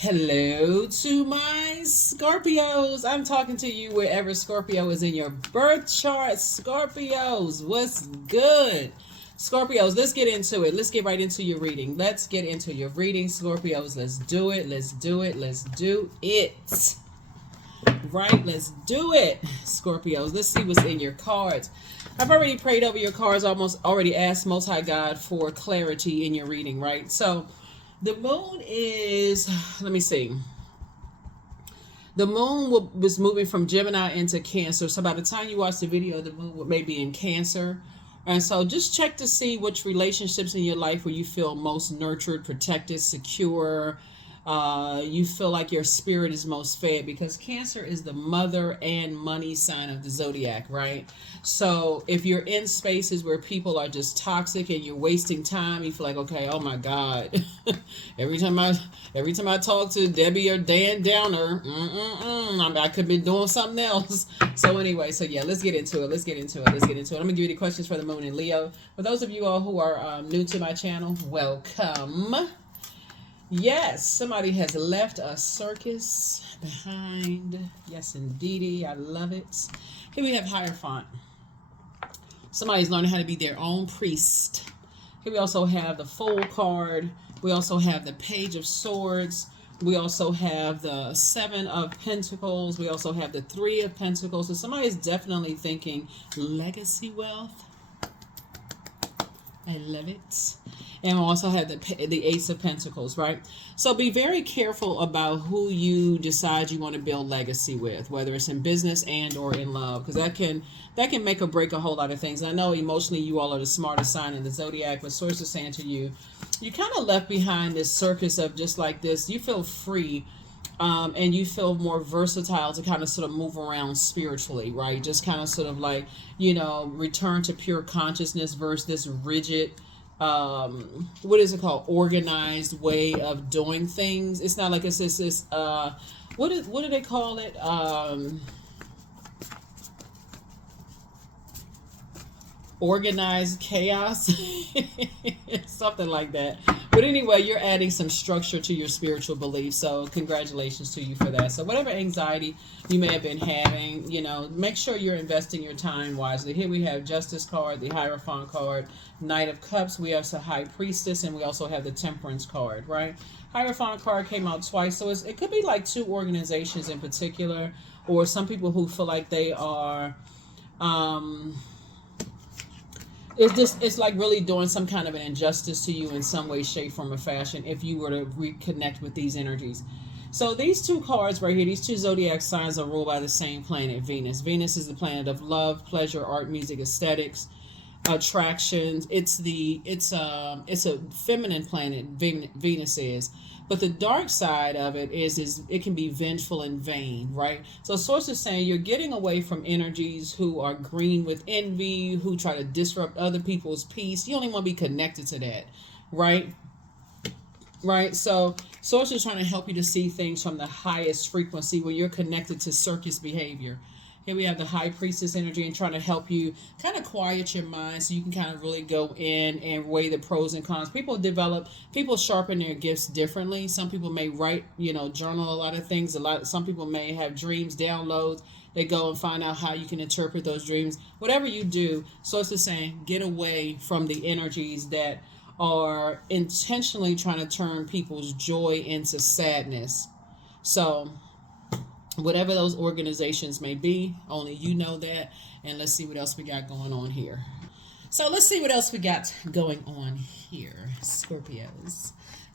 Hello to my Scorpios. I'm talking to you wherever Scorpio is in your birth chart. Scorpios, what's good? Scorpios, let's get into it. Let's get right into your reading. Let's get into your reading, Scorpios. Let's do it. Let's do it. Let's do it. Right? Let's do it, Scorpios. Let's see what's in your cards. I've already prayed over your cards, already asked Most High God for clarity in your reading, right? So, the moon is, let me see. The moon was moving from Gemini into Cancer. So by the time you watch the video, the moon may be in Cancer. And so just check to see which relationships in your life where you feel most nurtured, protected, secure. You feel like your spirit is most fed, because Cancer is the mother and money sign of the Zodiac, right? So if you're in spaces where people are just toxic and you're wasting time, you feel like, okay, oh my God, every time I talk to Debbie or Dan Downer, I could be doing something else. So anyway, so yeah, let's get into it. I'm gonna give you the questions for the moon in Leo. For those of you all who are new to my channel, welcome. Yes, somebody has left a circus behind. Yes, indeedy. I love it. Here we have Hierophant. Somebody's learning how to be their own priest. Here we also have the Fool card. We also have the Page of Swords. We also have the Seven of Pentacles. We also have the Three of Pentacles. So somebody's definitely thinking legacy wealth. I love it. And we also have the Ace of Pentacles, right? So be very careful about who you decide you want to build legacy with, whether it's in business and or in love, because that can make or break a whole lot of things. And I know emotionally you all are the smartest sign in the Zodiac, but Source is saying to you, you kind of left behind this circus of just like this. You feel free. And you feel more versatile to kind of sort of move around spiritually, right? Just kind of sort of like, return to pure consciousness versus this rigid, what is it called? Organized way of doing things. It's not like it's this, what do they call it? Organized chaos, something like that. But anyway, you're adding some structure to your spiritual beliefs, so congratulations to you for that. So whatever anxiety you may have been having, make sure you're investing your time wisely. Here we have Justice card, the Hierophant card, Knight of Cups. We also have High Priestess, and we also have the Temperance card, right? Hierophant card came out twice, so it could be like two organizations in particular, or some people who feel like they are it's like really doing some kind of an injustice to you in some way, shape, form, or fashion if you were to reconnect with these energies. So these two cards right here, these two zodiac signs are ruled by the same planet, Venus. Venus is the planet of love, pleasure, art, music, aesthetics, attractions. It's a feminine planet, Venus is. But the dark side of it is it can be vengeful and vain, right? So Source is saying you're getting away from energies who are green with envy, who try to disrupt other people's peace. You only want to be connected to that, right? Right? So Source is trying to help you to see things from the highest frequency when you're connected to circus behavior. Here we have the High Priestess energy and trying to help you kind of quiet your mind so you can kind of really go in and weigh the pros and cons. People sharpen their gifts differently. Some people may write, journal a lot of things. Some people may have dreams, downloads. They go and find out how you can interpret those dreams. Whatever you do, so it's the saying, get away from the energies that are intentionally trying to turn people's joy into sadness. So whatever those organizations may be, only you know that. And let's see what else we got going on here. Scorpios.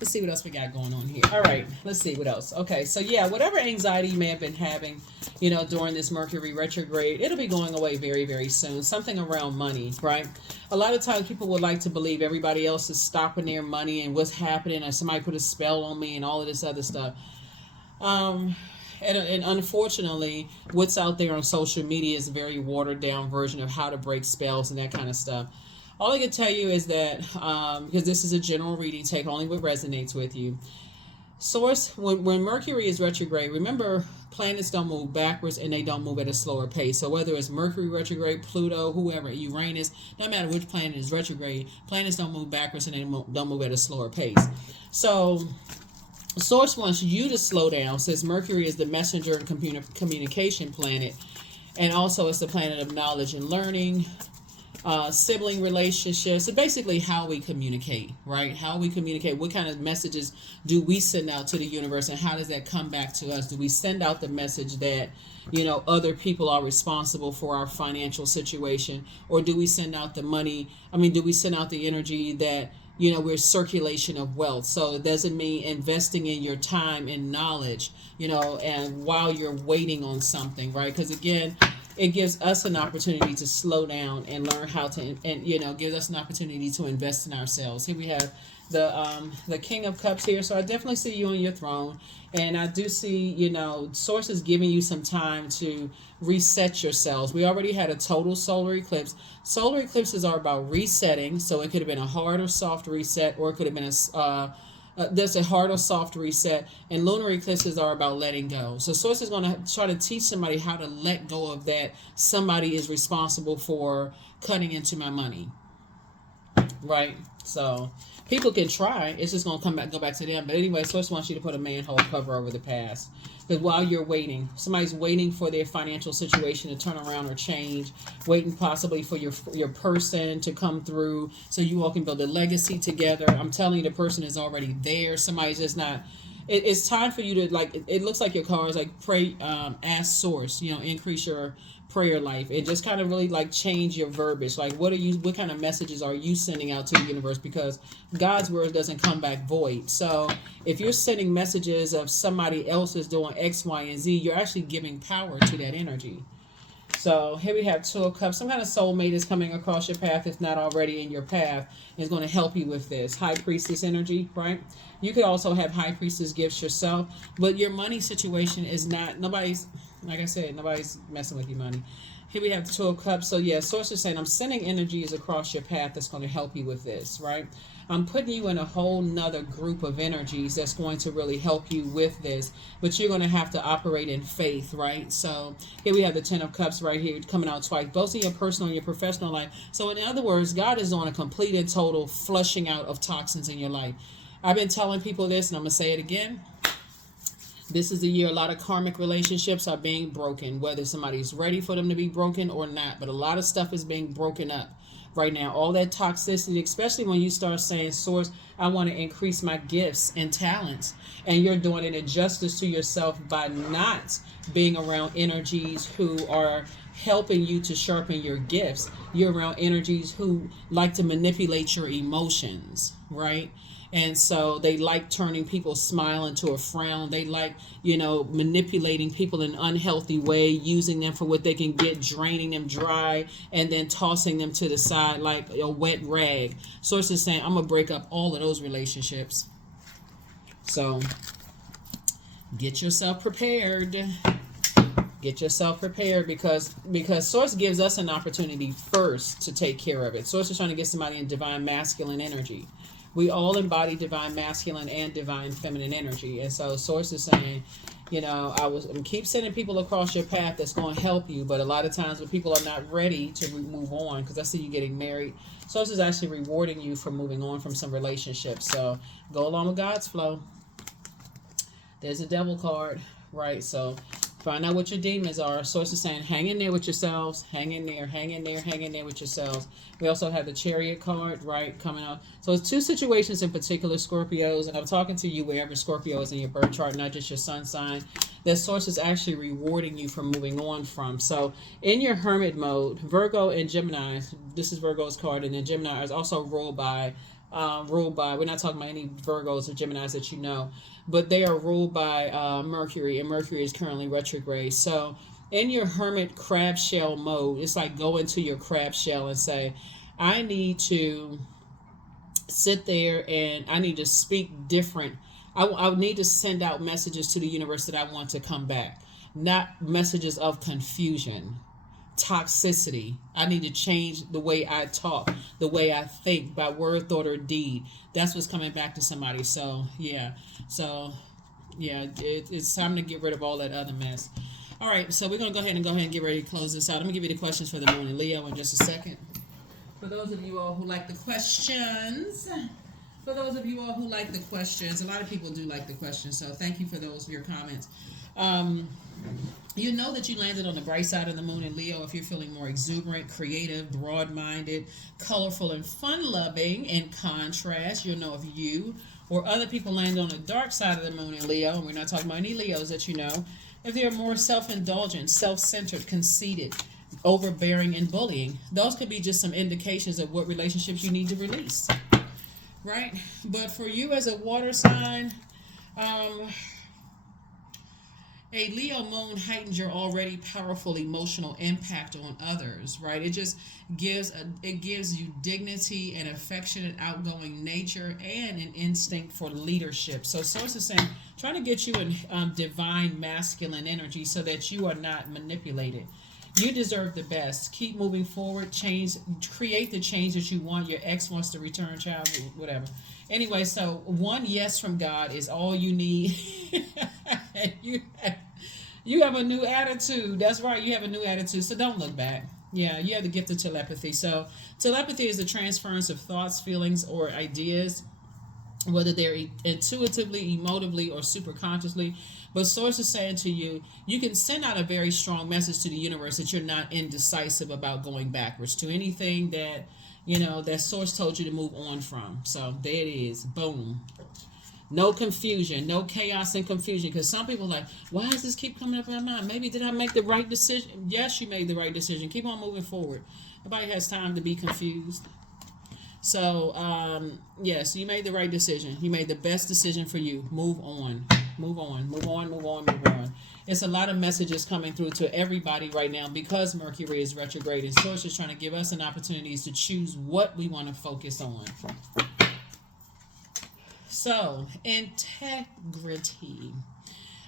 Let's see what else we got going on here. All right, let's see what else. Okay, so yeah, whatever anxiety you may have been having, during this Mercury retrograde, it'll be going away very, very soon. Something around money, right? A lot of times people would like to believe everybody else is stopping their money and what's happening, and somebody put a spell on me and all of this other stuff. And unfortunately, what's out there on social media is a very watered down version of how to break spells and that kind of stuff. All I can tell you is that, because this is a general reading, take only what resonates with you. Source, when Mercury is retrograde, remember planets don't move backwards and they don't move at a slower pace. So whether it's Mercury retrograde, Pluto, whoever, Uranus, no matter which planet is retrograde, planets don't move backwards and they don't move at a slower pace. So Source wants you to slow down, since Mercury is the messenger and communication planet, and also it's the planet of knowledge and learning, sibling relationships. So basically how we communicate, right? How we communicate, what kind of messages do we send out to the universe, and how does that come back to us? Do we send out the message that, other people are responsible for our financial situation, or do we send out the money? Do we send out the energy that, we're circulation of wealth? So it doesn't mean investing in your time and knowledge, and while you're waiting on something, right? Because again, it gives us an opportunity to slow down and learn how to, and gives us an opportunity to invest in ourselves. Here we have the King of Cups here. So I definitely see you on your throne, and I do see, Source is giving you some time to reset yourselves. We already had a total solar eclipse. Solar eclipses are about resetting, so it could have been a hard or soft reset, or it could have been there's a hard or soft reset, and lunar eclipses are about letting go. So Source is going to try to teach somebody how to let go of that. Somebody is responsible for cutting into my money, right? So people can try. It's just going to go back to them. But anyway, Source wants you to put a manhole cover over the past. Because while you're waiting, somebody's waiting for their financial situation to turn around or change, waiting possibly for your person to come through so you all can build a legacy together. I'm telling you, the person is already there. Somebody's just not. It's time for you to, like, it looks like your cards like pray, ask Source, increase your prayer life, and just kind of really like change your verbiage. Like, what kind of messages are you sending out to the universe? Because God's word doesn't come back void. So if you're sending messages of somebody else is doing X, Y, and Z, you're actually giving power to that energy. So here we have Two of Cups. Some kind of soulmate is coming across your path, if not already in your path, is going to help you with this. High Priestess energy, right? You could also have High Priestess gifts yourself, but your money situation is not, like I said, nobody's messing with your money. Here we have the Two of Cups. So yeah, Source is saying, I'm sending energies across your path that's going to help you with this, right? I'm putting you in a whole nother group of energies that's going to really help you with this, but you're going to have to operate in faith, right? So here we have the Ten of Cups right here coming out twice, both in your personal and your professional life. So in other words, God is on a complete and total flushing out of toxins in your life. I've been telling people this, and I'm going to say it again. This is the year a lot of karmic relationships are being broken, whether somebody's ready for them to be broken or not. But a lot of stuff is being broken up right now. All that toxicity, especially when you start saying, Source, I want to increase my gifts and talents. And you're doing an injustice to yourself by not being around energies who are helping you to sharpen your gifts. You're around energies who like to manipulate your emotions, right? And so they like turning people's smile into a frown. They like, manipulating people in an unhealthy way, using them for what they can get, draining them dry, and then tossing them to the side like a wet rag. Source is saying, I'm going to break up all of those relationships. So get yourself prepared. Get yourself prepared, because Source gives us an opportunity first to take care of it. Source is trying to get somebody in divine masculine energy. We all embody divine masculine and divine feminine energy. And so Source is saying, I'm keep sending people across your path that's going to help you. But a lot of times when people are not ready to move on, because I see you getting married, Source is actually rewarding you for moving on from some relationships. So go along with God's flow. There's a Devil card, right? So find out what your demons are. Source is saying, hang in there with yourselves. Hang in there, hang in there, hang in there with yourselves. We also have the Chariot card, right, coming up. So it's two situations in particular, Scorpios, and I'm talking to you wherever Scorpio is in your birth chart, not just your sun sign, that Source is actually rewarding you for moving on from. So in your hermit mode, Virgo and Gemini, this is Virgo's card, and then Gemini is also ruled by, we're not talking about any Virgos or Geminis that you know, but they are ruled by Mercury, and Mercury is currently retrograde. So in your hermit crab shell mode, it's like go into your crab shell and say, I need to sit there and I need to speak different. I need to send out messages to the universe that I want to come back, not messages of confusion, toxicity. I need to change the way I talk, the way I think, by word, thought, or deed. That's what's coming back to somebody. So yeah, it's time to get rid of all that other mess. All right, so we're gonna go ahead and get ready to close this out. I'm gonna give you the questions for the moon and Leo in just a second. For those of you all who like the questions, For those of you all who like the questions, a lot of people do like the questions, so thank you for those, your comments. Um, you know that you landed on the bright side of the moon in Leo if you're feeling more exuberant, creative, broad-minded, colorful, and fun-loving. In contrast, you'll know if you or other people land on the dark side of the moon in Leo, and we're not talking about any Leos that you know, if they're more self-indulgent, self-centered, conceited, overbearing, and bullying. Those could be just some indications of what relationships you need to release, right? But for you as a water sign, um, a Leo moon heightens your already powerful emotional impact on others, right? It just gives you dignity and affectionate, outgoing nature and an instinct for leadership. So source is saying, trying to get you in divine masculine energy so that you are not manipulated. You deserve the best. Keep moving forward. Change, create the change that you want. Your ex wants to return, child, whatever. Anyway, so one yes from God is all you need. And you have a new attitude. That's right. You have a new attitude. So don't look back. Yeah, you have the gift of telepathy. So telepathy is the transference of thoughts, feelings, or ideas, whether they're intuitively, emotively, or superconsciously. But source is saying to you, you can send out a very strong message to the universe that you're not indecisive about going backwards to anything that, you know, that source told you to move on from. So there it is. Boom. No confusion, no chaos and confusion. Because some people are like, why does this keep coming up in my mind? Maybe did I make the right decision? Yes, you made the right decision. Keep on moving forward. Nobody has time to be confused. So, yes, you made the right decision. You made the best decision for you. Move on. Move on. Move on. Move on. Move on. It's a lot of messages coming through to everybody right now because Mercury is retrograde. And Source is trying to give us an opportunity to choose what we want to focus on. So, integrity.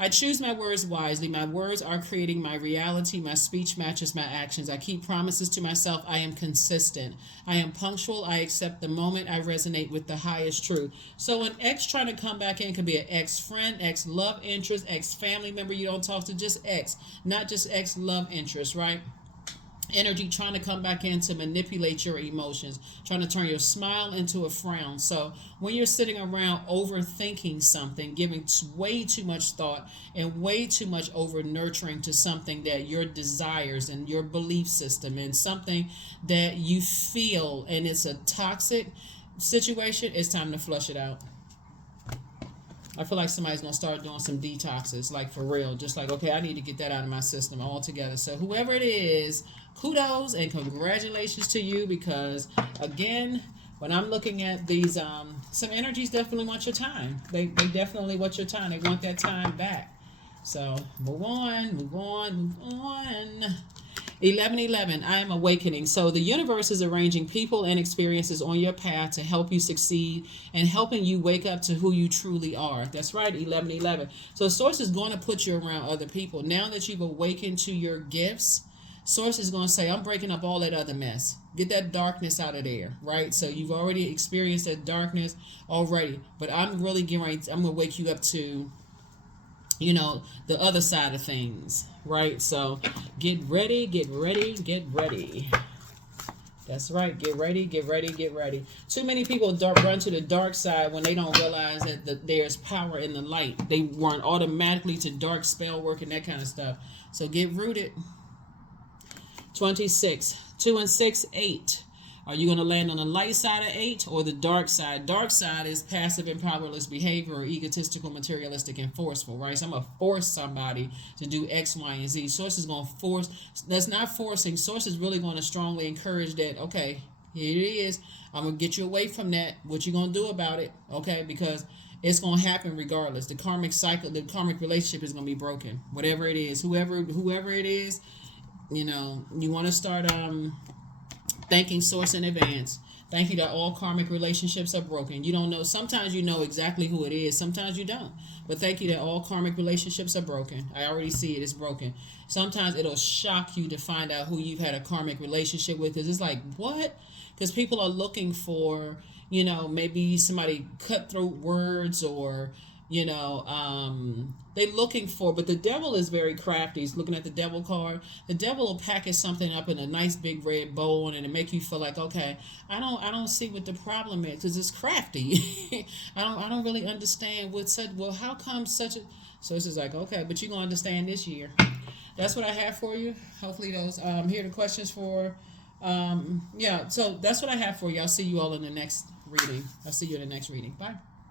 I choose my words wisely. My words are creating my reality. My speech matches my actions. I keep promises to myself. I am consistent. I am punctual. I accept the moment. I resonate with the highest truth. So an ex trying to come back in could be an ex-friend, ex-love interest, ex-family member you don't talk to, just ex, not just ex-love interest, right? Energy trying to come back in to manipulate your emotions, trying to turn your smile into a frown. So when you're sitting around overthinking something, giving way too much thought and way too much over nurturing to something that your desires and your belief system and something that you feel and it's a toxic situation, it's time to flush it out. I feel like somebody's going to start doing some detoxes, like for real. Just like, okay, I need to get that out of my system altogether. So whoever it is, kudos and congratulations to you because, again, when I'm looking at these, some energies definitely want your time. They definitely want your time. They want that time back. So move on, move on, move on. 1111, I am awakening. So the universe is arranging people and experiences on your path to help you succeed and helping you wake up to who you truly are. That's right, 1111. So Source is going to put you around other people. Now that you've awakened to your gifts, Source is going to say, I'm breaking up all that other mess. Get that darkness out of there, right? So you've already experienced that darkness already. But I'm really getting ready, I'm going to wake you up to, you know, the other side of things, right? So get ready, get ready, get ready. That's right. Get ready, get ready, get ready. Too many people run to the dark side when they don't realize that there's power in the light. They run automatically to dark spell work and that kind of stuff. So get rooted. 26, 2 and 6, 8. Are you going to land on the light side of 8 or the dark side? Dark side is passive and powerless behavior or egotistical, materialistic, and forceful, right? So I'm going to force somebody to do X, Y, and Z. Source is going to force. That's not forcing. Source is really going to strongly encourage that, okay, here it is. I'm going to get you away from that. What you going to do about it, okay? Because it's going to happen regardless. The karmic cycle, the karmic relationship is going to be broken. Whatever it is, whoever it is, you know, you want to start thanking Source in advance. Thank you that all karmic relationships are broken. You don't know. Sometimes you know exactly who it is. Sometimes you don't. But thank you that all karmic relationships are broken. I already see it. It's broken. Sometimes it'll shock you to find out who you've had a karmic relationship with. Because it's like, what? Because people are looking for, you know, maybe somebody cutthroat words or You know, they looking for, but the devil is very crafty. He's looking at the devil card. The devil will package something up in a nice big red bowl and it make you feel like, okay, I don't see what the problem is because it's crafty. I don't really understand what such. Well, how come such a? So it's just like, okay, but you're gonna understand this year. That's what I have for you. Hopefully those here are the questions for yeah. So that's what I have for you. I'll see you all in the next reading. I'll see you in the next reading. Bye.